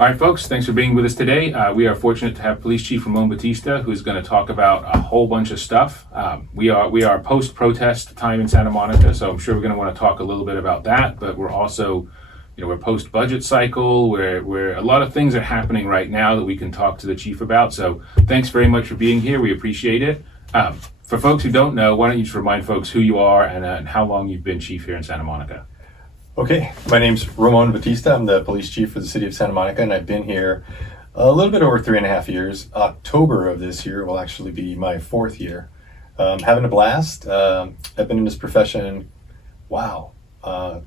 All right, folks, thanks for being with us today. We are fortunate to have Police Chief Ramon Batista, who's going to talk about a whole bunch of stuff. We are post-protest time in Santa Monica, so I'm sure we're going to want to talk a little bit about that, but we're also, we're post-budget cycle, where a lot of things are happening right now that we can talk to the Chief about. So thanks very much for being here. We appreciate it. For folks who don't know, why don't you just remind folks who you are and how long you've been Chief here in Santa Monica? Okay, my name's Ramon Batista. I'm the police chief for the city of Santa Monica, and I've been here a little bit over 3.5 years. October of this year will actually be my 4th year. Having a blast. I've been in this profession, wow. I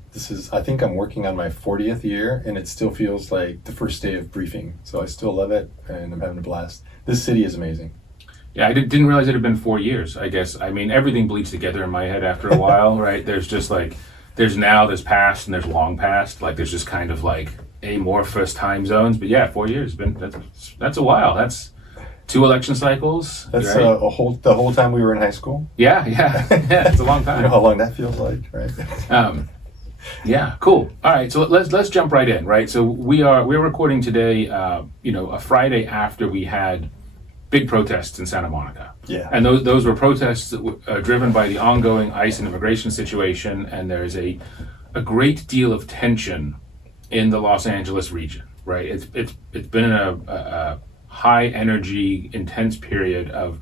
think I'm working on my 40th year, and it still feels like the first day of briefing. So I still love it, and I'm having a blast. This city is amazing. Yeah, I didn't realize it had been 4 years, I guess. I mean, everything bleeds together in my head after a while, right? There's just like, there's now, there's past, and there's long past. Like, there's just kind of like amorphous time zones. But yeah, 4 years, that's a while. That's 2 election cycles. That's right? the whole time we were in high school. Yeah, it's a long time. You know how long that feels like, right? Yeah, cool. All right, so let's jump right in, right? So we're recording today, a Friday after we had big protests in Santa Monica. Yeah. And those were protests that were driven by the ongoing ICE and immigration situation, and there's a great deal of tension in the Los Angeles region, right? It's been a high energy, intense period of,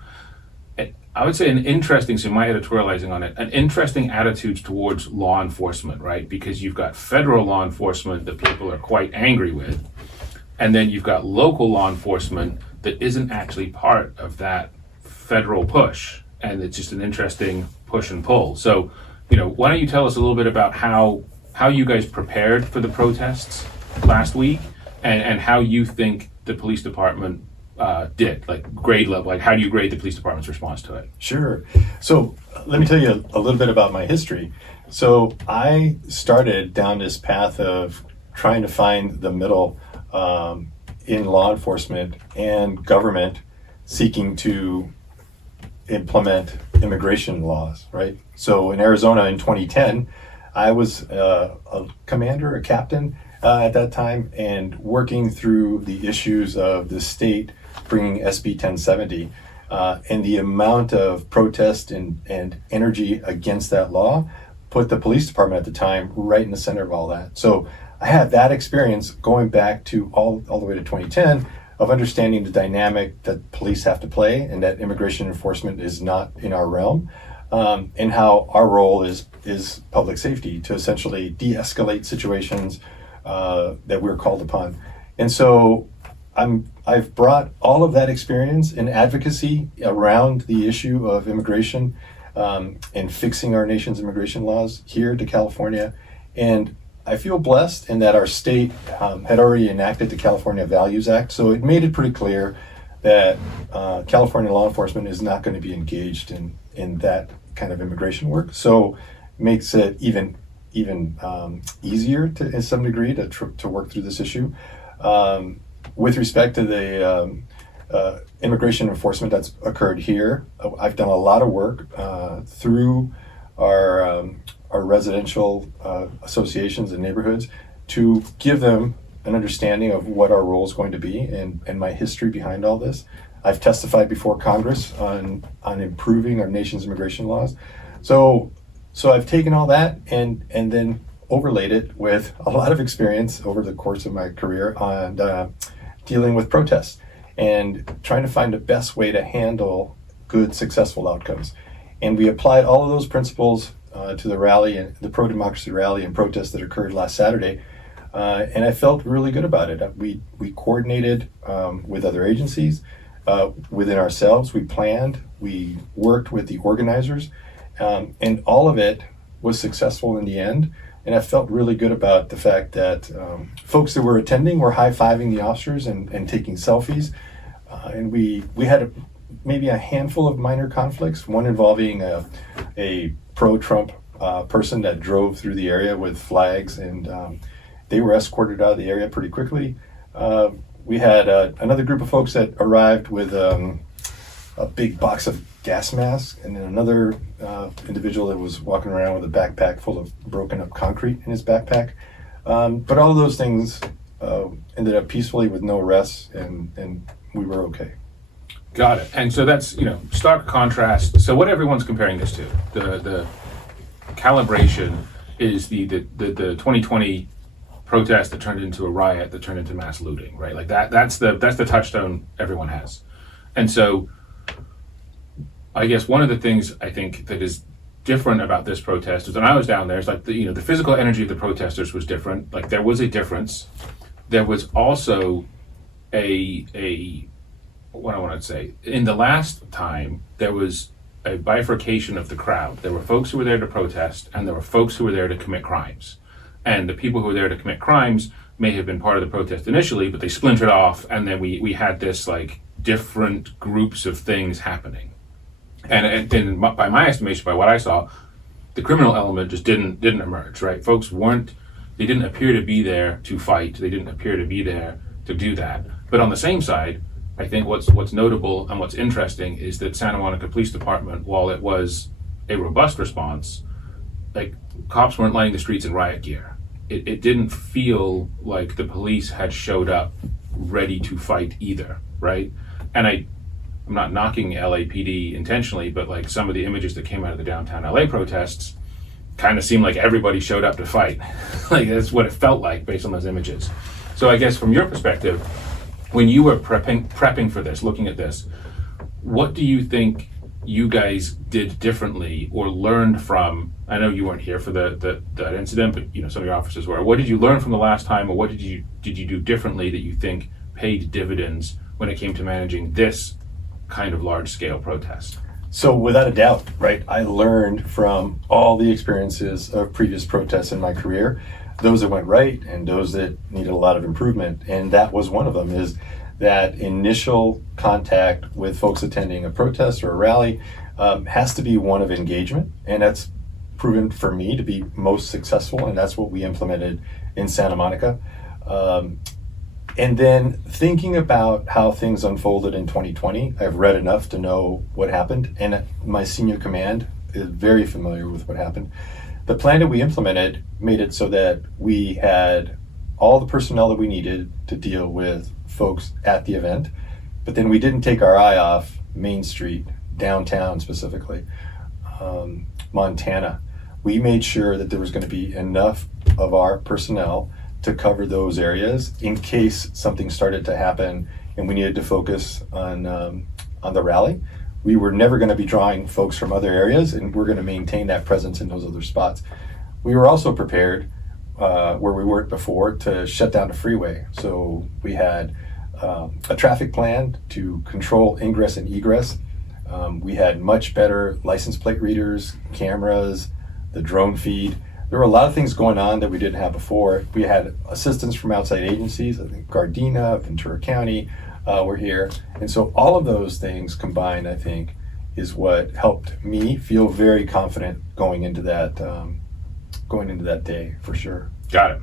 I would say, an interesting, so my editorializing on it, an interesting attitudes towards law enforcement, right? Because you've got federal law enforcement that people are quite angry with, and then you've got local law enforcement that isn't actually part of that federal push, and it's just an interesting push and pull. So, why don't you tell us a little bit about how you guys prepared for the protests last week, and how you think the police department did, like grade level, like how do you grade the police department's response to it? Sure. So let me tell you a little bit about my history. So I started down this path of trying to find the middle in law enforcement and government seeking to implement immigration laws, right? So in Arizona in 2010, I was a commander, a captain at that time, and working through the issues of the state bringing SB 1070 and the amount of protest and energy against that law put the police department at the time right in the center of all that. So I had that experience going back to all the way to 2010 of understanding the dynamic that police have to play and that immigration enforcement is not in our realm, and how our role is public safety to essentially de-escalate situations that we're called upon. And so I've brought all of that experience in advocacy around the issue of immigration and fixing our nation's immigration laws here to California. And I feel blessed in that our state had already enacted the California Values Act, so it made it pretty clear that California law enforcement is not going to be engaged in that kind of immigration work. So it makes it even easier to some degree to work through this issue. With respect to the immigration enforcement that's occurred here, I've done a lot of work through our residential associations and neighborhoods to give them an understanding of what our role is going to be and my history behind all this. I've testified before Congress on improving our nation's immigration laws. So I've taken all that and then overlaid it with a lot of experience over the course of my career on dealing with protests and trying to find the best way to handle good, successful outcomes. And we applied all of those principles to the rally and the pro-democracy rally and protest that occurred last Saturday, and I felt really good about it. We coordinated with other agencies, within ourselves. We planned, we worked with the organizers, and all of it was successful in the end. And I felt really good about the fact that folks that were attending were high-fiving the officers and taking selfies, and we had maybe a handful of minor conflicts, one involving a pro-Trump person that drove through the area with flags, and they were escorted out of the area pretty quickly. We had another group of folks that arrived with a big box of gas masks, and then another individual that was walking around with a backpack full of broken up concrete in his backpack. But all of those things ended up peacefully with no arrests, and we were okay. Got it. And so that's, stark contrast. So what everyone's comparing this to, the calibration is the 2020 protest that turned into a riot that turned into mass looting, right? Like that's the touchstone everyone has. And so I guess one of the things I think that is different about this protest is when I was down there, it's like the physical energy of the protesters was different. Like there was a difference. There was also what I want to say, in the last time, there was a bifurcation of the crowd. There were folks who were there to protest, and there were folks who were there to commit crimes. And the people who were there to commit crimes may have been part of the protest initially, but they splintered off, and then we had this like different groups of things happening. And by my estimation, by what I saw, the criminal element just didn't emerge, right? Folks they didn't appear to be there to fight. They didn't appear to be there to do that. But on the same side, I think what's notable and what's interesting is that Santa Monica Police Department, while it was a robust response, like cops weren't lining the streets in riot gear. It didn't feel like the police had showed up ready to fight either, right? And I'm not knocking LAPD intentionally, but like some of the images that came out of the downtown LA protests kind of seemed like everybody showed up to fight. Like that's what it felt like based on those images. So I guess from your perspective, when you were prepping for this, looking at this, what do you think you guys did differently or learned from? I know you weren't here for that incident, but some of your officers were. What did you learn from the last time, or what did you do differently that you think paid dividends when it came to managing this kind of large scale protest? So without a doubt, right, I learned from all the experiences of previous protests in my career, those that went right and those that needed a lot of improvement. And that was one of them, is that initial contact with folks attending a protest or a rally has to be one of engagement. And that's proven for me to be most successful. And that's what we implemented in Santa Monica. And then thinking about how things unfolded in 2020, I've read enough to know what happened. And my senior command is very familiar with what happened. The plan that we implemented made it so that we had all the personnel that we needed to deal with folks at the event, but then we didn't take our eye off Main Street, downtown specifically, Montana. We made sure that there was going to be enough of our personnel to cover those areas in case something started to happen and we needed to focus on the rally. We were never going to be drawing folks from other areas, and we're going to maintain that presence in those other spots. We were also prepared, where we weren't before, to shut down the freeway. So we had a traffic plan to control ingress and egress. We had much better license plate readers, cameras, the drone feed. There were a lot of things going on that we didn't have before. We had assistance from outside agencies. I think Gardena, Ventura County were here. And so all of those things combined, I think, is what helped me feel very confident going into that day, for sure. Got it.